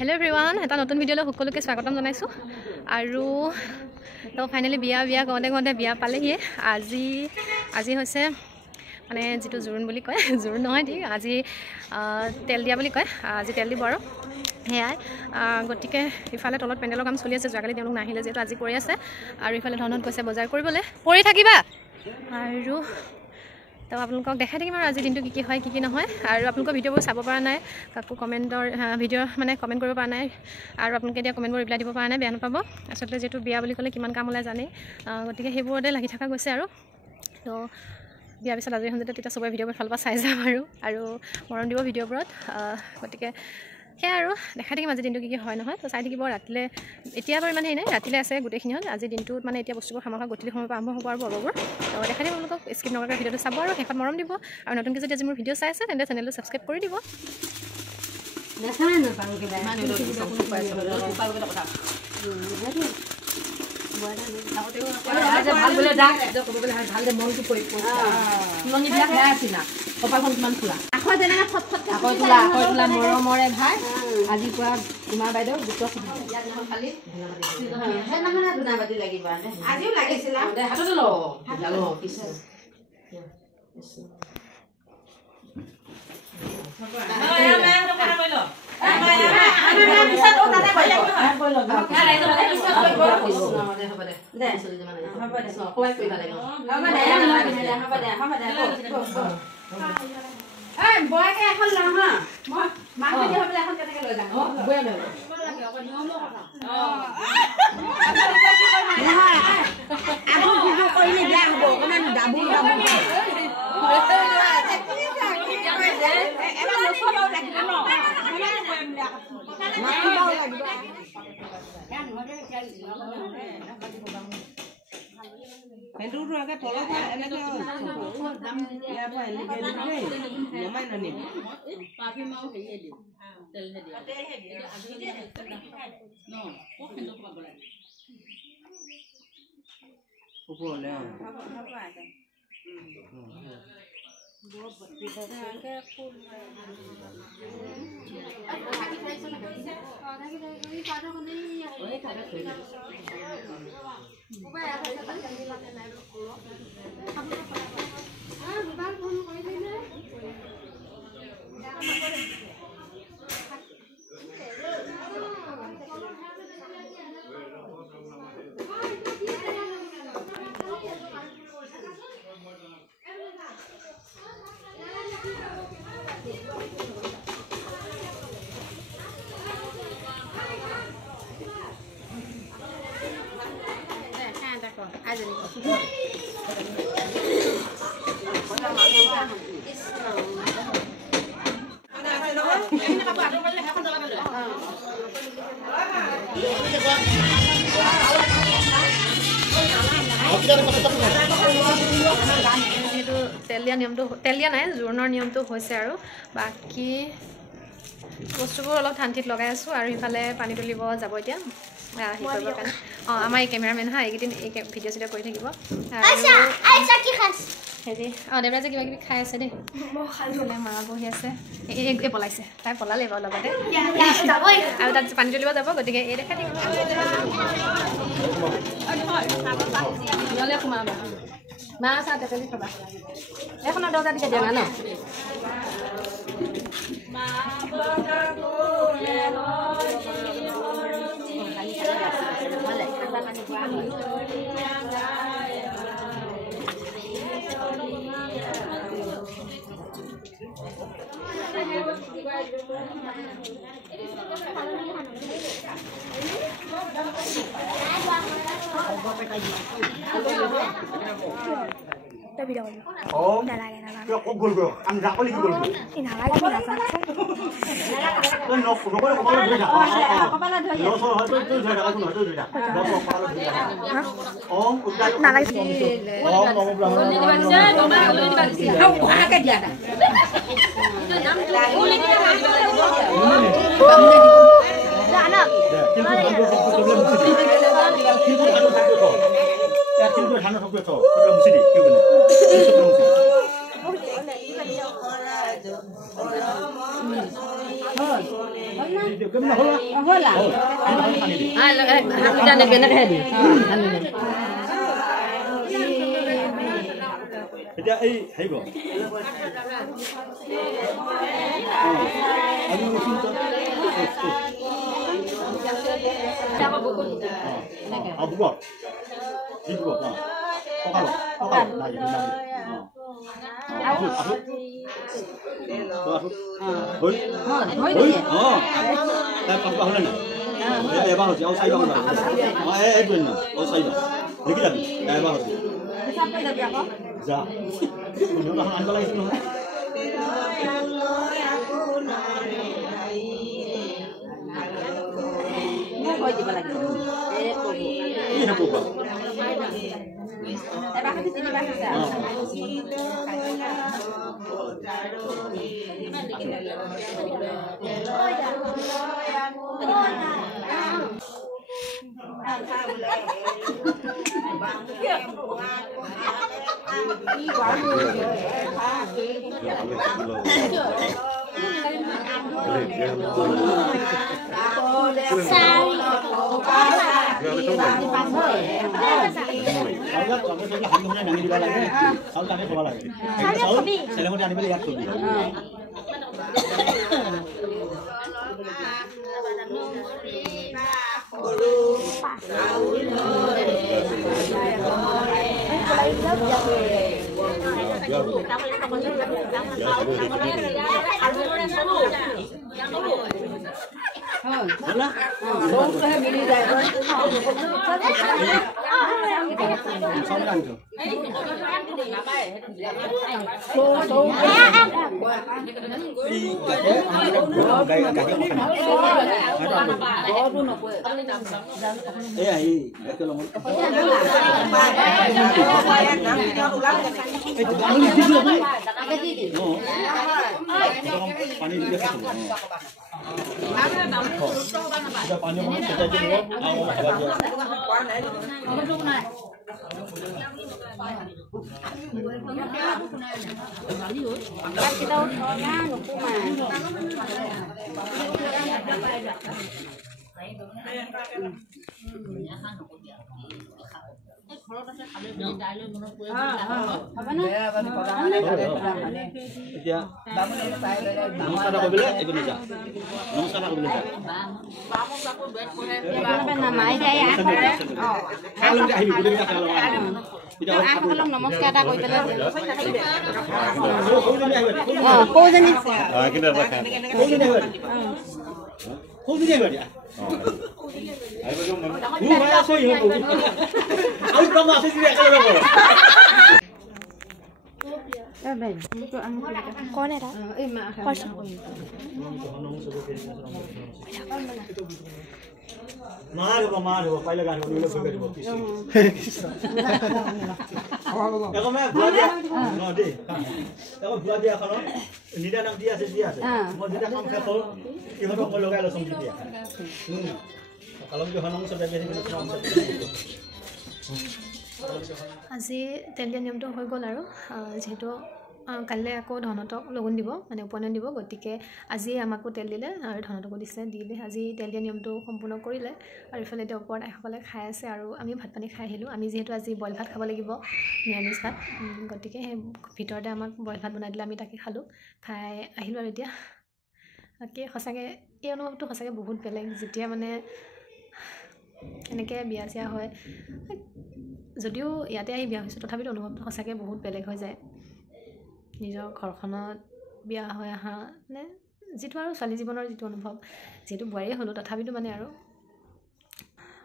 Hello everyone এটা নতুন ভিডিওলৈ সকলোকে স্বাগতম জনাইছো আৰু তো ফাইনালি বিয়া গতে বিয়া পালেহি আজি হৈছে মানে যেটো জুৰুন বুলি কয় জুৰুন নহয় ঠিক আজি তেল দিয়া বুলি কয় আজি তেল দিব আৰু হেয়াই গটিকে ইফালে তলত পেন্ডেলৰ কাম চলি আছে জাগালি তেওঁলোক নাহিলে যেটো আজি কৰি আছে আৰু ইফালে ধনত গৈছে বজাৰ কৰিবলৈ পৰি থাকিবা আৰু তো আপোনালোকক দেখাই থাকিম আৰু আজি দিনটো কি হয় কি নহয় আৰু আপোনালোকৰ ভিডিঅ'বোৰ চাব পৰা নাই কাকো কমেন্টৰ ভিডিঅ' মানে কমেন্ট কৰিব পৰা নাই আৰু আপোনালোকে দিয়া কমেন্টবোৰ ৰিপ্লাই দিব পৰা নাই বেয়া নাপাব আসলে যেটো বিয়া বুলি ক'লে কিমান কাম ওলাই জানে গতিকে সেইবোৰতে লাগি থকা গৈছে আৰু তো বিয়া পিছত আজি হন যেতিয়া সবে ভিডিঅ'বোৰ ফালৰ পৰা চাই যাম আৰু মৰম দিব ভিডিঅ'বোৰত গতিকে হে আৰু দেখাই থাকিম আজি দিনটো কি হয় নহয় তো চাই থাকিব ৰাতিলে এতিয়া বাৰু মানে নাই ৰাতিলে আছে গোটেইখিনিত আজি দিনটোত মানে এতিয়া বস্তুবোৰ সামগ্ৰী গতিলে সময় আৰম্ভ হ'ব আৰু বৰবোৰ তো দেখাই দিম আপোনালোকক স্কিপ নকৰাকৈ ভিডিঅ'টো চাব আৰু শেষত মৰম দিব আৰু নতুনকৈ যদি আজি মোৰ ভিডিঅ' চাই আছে তেন্তে চেনেলটো ছাবস্ক্ৰাইব কৰি দিব ভাল বলে যাক কবলে ভাল দে মনটো পৰি তুলনি বিয়া খাই আছিনা কপালখন কিমান ফুলা আকৌ দেনা ফটফট আকৌ তুলা মৰমৰে ভাই আজি পুৰা তোমাৰ বাইদেউ দুটো খালি হে না দুনাবাদি লাগিব আজিও লাগিছিল দে হাততে ল কিছে Hendu agak tolong enak ya apa ini nyamai nani papi mau kayak ini tel no hendu apa boleh boleh তেলিয়া নাই জোৰণৰ নিয়মটো হৈছে আৰু বাকি বস্তুবোৰ অলপ ঠান্তিত লগাই আছো আৰু ইফালে পানী তুলিব যাব এতিয়া হি কৰিব কাৰণে আমাৰ এই কেমেৰামেন হা এইদিন এই ভিডিঅ' চিডিঅ' কৰি থাকিব আইছা কি খাস হেৰি দেৱৰাজে কিবা কিবি খাই আছে দেই মই খাইলে মা বহি আছে এই পলাইছে তাই পলালে বাৰু লগতে আৰু তাত পানী তুলিব যাব গতিকে এই দেখা দিম নহ'লে সোমাবা মা চাহ তেতেলি খাবা এখনৰ দৰজা দিকে দিয়া না Om, kau kau gol gol, anda kau lagi gol gol. Ini lagi tidak langsung. No, no boleh kepala dua dah. No, so harus tu saya dah, tu dah. No, kepala dua dah. Om, udah. Nah lagi. Om, mau bilang. Aku agak dia dah. Anak. Ya, kita hanya sampai tu. Sebelum mesti di, kau benar. Sebelum mesti. এতিয়া এই হেৰি গ'ল এবাৰ হৈছে আৰু চাৰিবাৰ এইটো আৰু চাৰিবাৰ লিখি যাবি এবাৰ হৈছে যা আনিব লাগিছিল নহয় নমস্কাৰ এটা কৰি পেলাই কণ এটা মাৰ হ'ব পাইলে গান দিব এখন ভুৱা দিয়া দেই এখন ভুৱা দিয়া এখন নিদা নাম দিয়া আছে মই যেতিয়া কাম শেষ হ'ল ইহঁতক মই লগাই লৈছোঁ দিয়া আজি তেল দিয়া নিয়মটো হৈ গ'ল আৰু যিহেতু কাইলৈ আকৌ ধনতক লগুণ দিব মানে উপনয়ন দিব গতিকে আজি আমাকো তেল দিলে আৰু ধনতকো দিলে আজি তেল দিয়া নিয়মটো সম্পূৰ্ণ কৰিলে আৰু ইফালে এতিয়া ওপৰত আইসকলে খাই আছে আৰু আমি ভাত পানী খাই আহিলোঁ আমি যিহেতু আজি বইল ভাত খাব লাগিব নিৰামিষ ভাত গতিকে সেই ভিতৰতে আমাক বইল ভাত বনাই দিলে আমি তাকে খালোঁ খাই আহিলোঁ আৰু এতিয়া তাকে সঁচাকৈ এই অনুভৱটো সঁচাকৈ বহুত বেলেগ যেতিয়া মানে এনেকৈ বিয়া চিয়া হয় যদিও ইয়াতে আহি বিয়া হৈছোঁ তথাপিতো অনুভৱটো সঁচাকৈ বহুত বেলেগ হৈ যায় নিজৰ ঘৰখনত বিয়া হৈ অহা মানে যিটো আৰু ছোৱালী জীৱনৰ যিটো অনুভৱ যিহেতু বোৱাৰীয়ে হ'লোঁ তথাপিতো মানে আৰু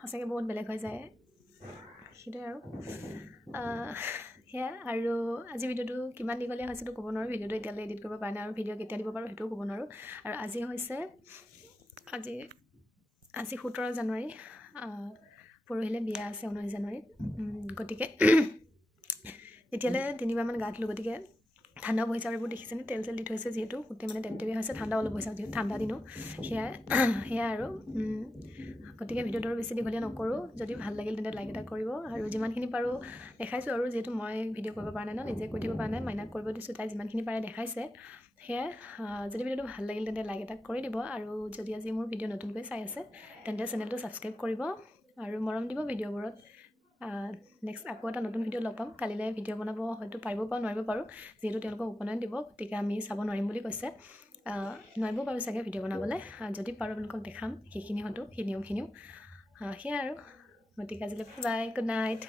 সঁচাকৈ বহুত বেলেগ হৈ যায় সেইটোৱে আৰু সেয়া আৰু আজি ভিডিঅ'টো কিমান দীঘলীয়া হৈছেতো ক'ব নোৱাৰোঁ ভিডিঅ'টো এতিয়ালৈ এডিট কৰিব পৰা নাই আৰু ভিডিঅ' কেতিয়া দিব পাৰোঁ সেইটোও ক'ব নোৱাৰোঁ আৰু আজি হৈছে আজি 17 জানুৱাৰী পৰহিলৈ বিয়া আছে 19 জানুৱাৰীত গতিকে এতিয়ালৈ 3বাৰমান গা ধুলোঁ গতিকে ঠাণ্ডা বহিছে আৰু এইবোৰ দেখিছেনে তেল দি থৈছে যিহেতু গোটেই মানে টেপটেপীয়া হৈছে ঠাণ্ডা অলপ বহিছে যিহেতু ঠাণ্ডা দিনো সেয়াই আৰু গতিকে ভিডিঅ'টো আৰু বেছি দীঘলীয়া নকৰোঁ যদি ভাল লাগিল তেন্তে লাইক এটা কৰিব আৰু যিমানখিনি পাৰোঁ দেখাইছোঁ আৰু যিহেতু মই ভিডিঅ' কৰিব পৰা নাই ন নিজে কৈ থাকিব পৰা নাই মাইনাক কৰিব দিছোঁ তাই যিমানখিনি পাৰে দেখাইছে সেয়াই যদি ভিডিঅ'টো ভাল লাগিল তেন্তে লাইক এটা কৰি দিব আৰু যদি আজি মোৰ ভিডিঅ' নতুনকৈ চাই আছে তেন্তে চেনেলটো ছাবস্ক্ৰাইব কৰিব আৰু মৰম দিব ভিডিঅ'বোৰত নেক্সট আকৌ এটা নতুন ভিডিঅ' লগ পাম কালিলৈ ভিডিঅ' বনাব হয়তো পাৰিব পাৰোঁ নোৱাৰিব পাৰোঁ যিহেতু তেওঁলোকক উপনয়ন দিব গতিকে আমি চাব নোৱাৰিম বুলি কৈছে নোৱাৰিব পাৰোঁ চাগে ভিডিঅ' বনাবলৈ যদি পাৰোঁ আপোনালোকক দেখাম সেইখিনি হয়তো সেই নিয়মখিনিও সেয়াই আৰু গতিকে আজিলৈ বাই গুড নাইট